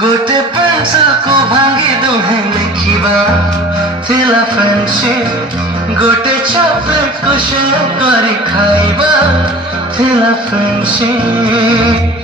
गोटे पेंसिल को भांगी दुहे लिखिबा थिला फ्रेंडशिप गोटे चॉकलेट को शेयर करी खाइबा थिला फ्रेंडशिप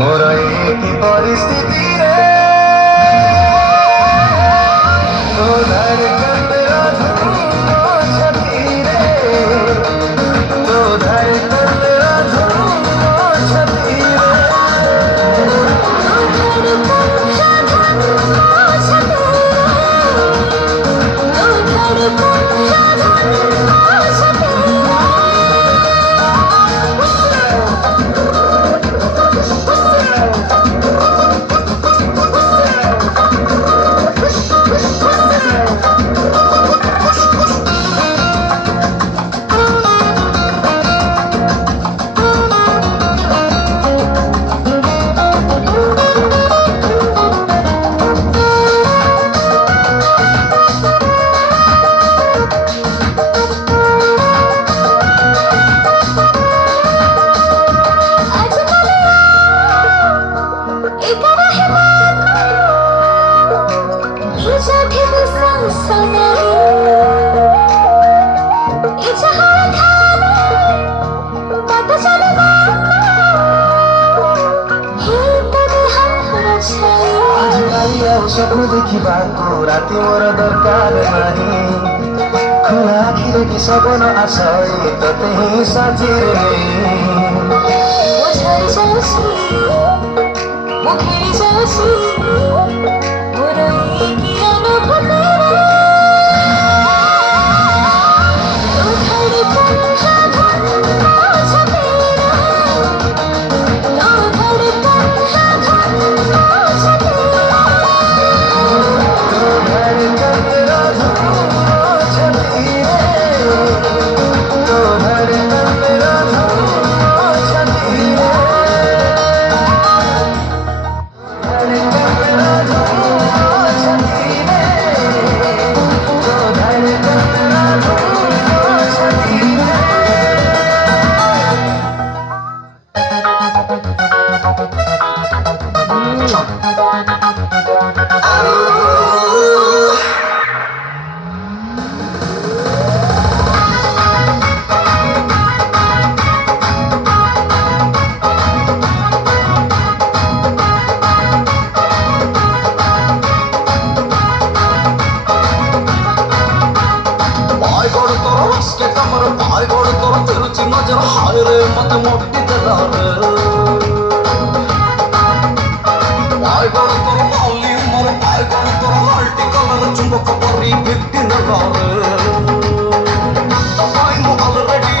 मोर एक परिस्थिति रे तो धड़कन मेरा धूम छती रे तो धड़कन मेरा धूम छती कभी भी सांस नहीं इजहार था बात चले ଆଜିକାଲି ଆଉ ସ୍ୱପ୍ନ ଦେଖିବାକୁ ରାତି ମୋର ଦରକାର ନାହିଁ ଖୋଲା ଆଖିରେ କି ସପନ ଆଶାଏ ତତେ ହିଁ ସାଥିରେ ঝরে যাচ্ছি মুখের যাচ্ছি মোর এই কি অনুভূতি তো ধড়কন সাধন ছতে তো ধড়কন সাধন ছতে तो धड़कन तेरा धूम छती रे तो धड़कन तेरा धूम छती रे धड़कन तेरा धूम छती रे तो धड़कन तेरा धूम छती रे पायगोड़ तोर हंसके कमर पायगोड़ तोर तिरुचि नजर हाय रे मत मोटी दलार पायगोड़ तोर मौली उमर पायगोड़ तोर मल्टी कलर चुंबक परी भिक्ति नगार I'm already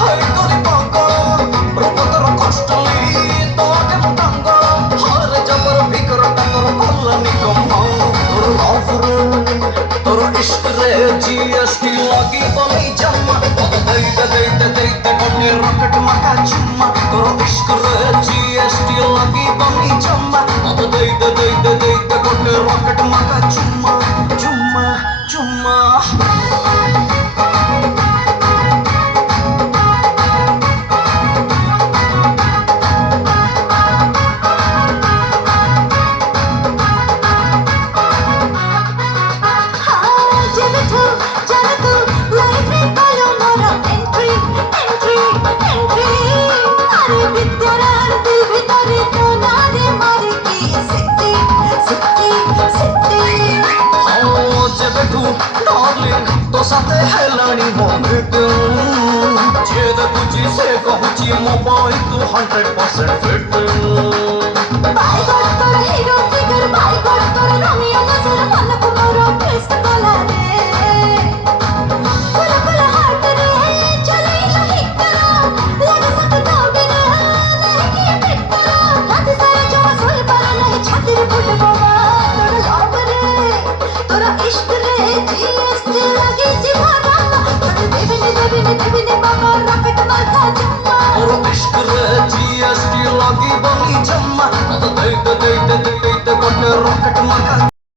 high kali pagal रूप तोर कष्टली तोटे मुटंगा हार जबर भीकर टकर भल्ला निगम तोर love रे तोर इश्क रे जीएसटी लगी बली जम्मा देते कोटे रॉकेट मका चुम्मा तोर इश्क रे जीएसटी लगी बली जम्मा देते कोटे रॉकेट मका चुम्मा चुम्मा चुम्मा जब तू लाइफ में पालो मोरा एंट्री अरे बितरा दिल भीतर तो ना दे मारे की सिटी जेबेठू डार्लिंग तो साथे हेलानी मोमेंट जे देखुची से कहूची मोबाइल तू 100% फिट